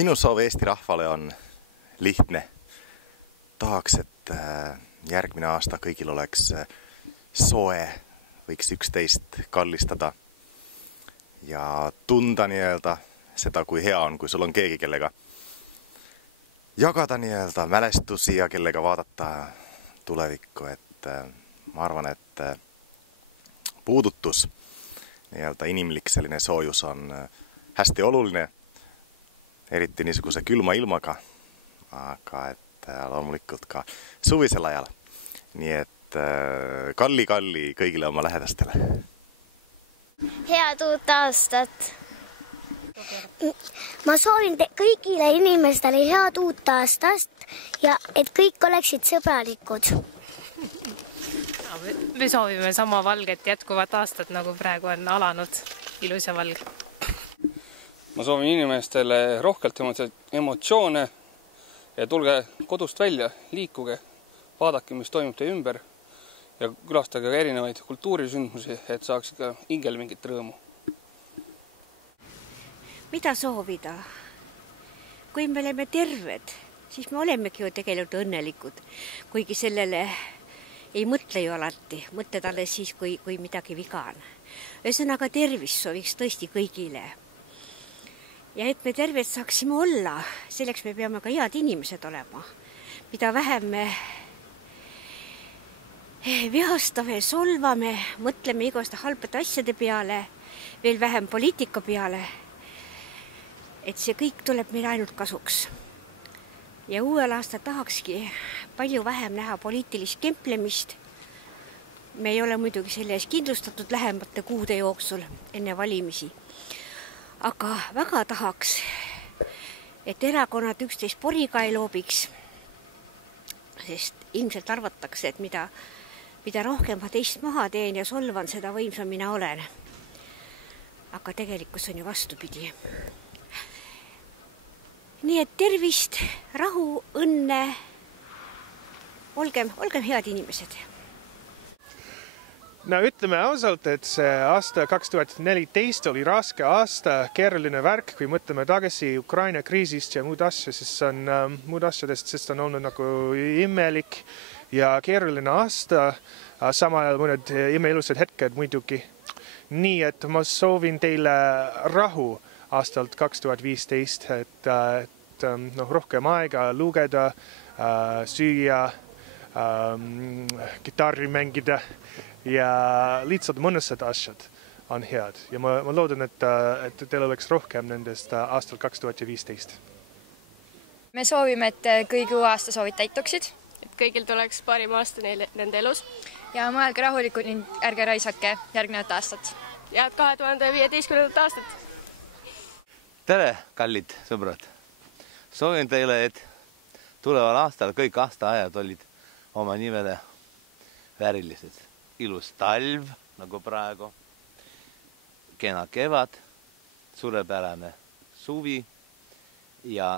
Minu soov Eesti rahvale on lihtne. Tahaks, et järgmine aasta kõigil oleks soe, võiks üksteist kallistada ja tunda seda, kui hea on, kui sul on keegi, kellega jagada mälestusi ja kellega vaadata tulevikku. Ma arvan, et puudutus, inimlik selline soojus on hästi oluline, eriti niisuguse külma ilmaga, aga loomulikult ka suvisel ajal. Nii et kalli kõigile oma lähedastele. Head uut aastat! Ma soovin kõigile inimestele head uut aastast ja et kõik oleksid sõbralikud. Me soovime sama valget jätkuvat aastat, nagu praegu on alanud, ilus ja valge. Ma soovin inimestele rohkelt emotsioone ja tulge kodust välja, liikuge, vaadake, mis toimub teie ümber ja külastage ka erinevaid kultuurisündmusi, et saaks ka hingel mingit rõõmu. Mida soovida? Kui me oleme terved, siis me olemegi ju tegelikult õnnelikud, kuigi sellele ei mõtle ju alati, mõtled alles siis, kui midagi viga on. Ühesõnaga tervist sooviks tõesti kõigile. Ja et me terved saaksime olla, selleks me peame ka head inimesed olema. Mida vähem me vihastame, solvame, mõtleme igaste halbade asjade peale, veel vähem poliitika peale, et see kõik tuleb meil ainult kasuks. Ja uuel aastal tahakski palju vähem näha poliitilist kemplemist. Me ei ole muidugi selle ees kindlustatud lähemate kuude jooksul enne valimisi. Aga väga tahaks, et erakonnad üksteist poriga ei loobiks, sest ilmselt arvatakse, et mida rohkem ma teist maha teen ja solvan, seda võimsam mina olen. Aga tegelikkus on ju vastupidi. Nii et tervist, rahu, õnne, olgem head inimesed. No ütleme ausalt, et see aasta 2014 oli raske aasta, keeruline värk, kui mõtleme tagasi Ukraina kriisist ja muud asjadest, sest on olnud nagu imelik ja keeruline aasta, samal ajal mõned imeilusad hetked muidugi. Nii et ma soovin teile rahu aastalt 2015, et rohkem aega lugeda, süüa, kitarri mängida ja lihtsalt mõnusad asjad on head. Ja ma loodan, et teil oleks rohkem nendest aastal 2015. Me soovime, et kõigi uue aasta soovid täituksid. Et kõigil tuleks parim aasta nende elus. Ja mõelge rahulikult ning ärge raisake järgnevat aastat. Ja 2015. aastat! Tere, kallid sõbrad! Soovin teile, et tuleval aastal kõik aastaajad olid oma nimele väärilised. Ilus talv, nagu praegu, kena kevad, suurepärane suvi ja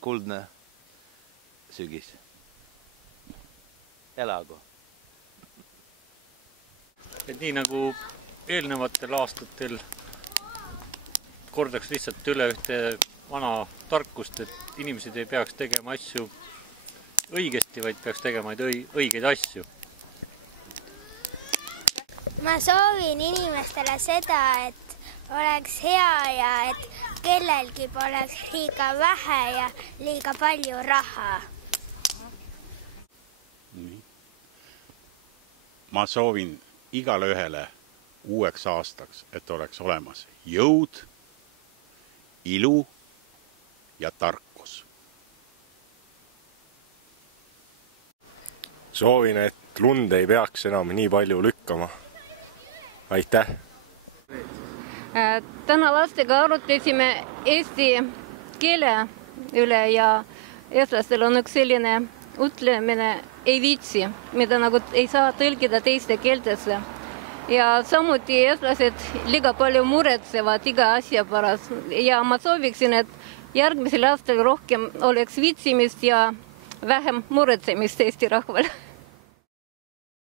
kuldne sügis. Elagu! Et nii nagu eelnevatel aastatel kordaks lihtsalt üle ühte vana tarkust, et inimesed ei peaks tegema asju õigesti, vaid peaks tegema õigeid asju. Ma soovin inimestele seda, et oleks hea ja et kellelgi poleks liiga vähe ja liiga palju raha. Ma soovin igale ühele uueks aastaks, et oleks olemas jõud, ilu ja tarkus. Soovin, et lund ei peaks enam nii palju lükkama. Aitäh! Täna lastega arutlesime eesti keele üle ja eestlastel on üks selline ütlemine ei viitsi, mida nagu ei saa tõlkida teiste keeltesse. Ja samuti eestlased liiga palju muretsevad iga asja pärast. Ja ma sooviksin, et järgmisel aastal rohkem oleks viitsimist ja vähem muretsemist Eesti rahval.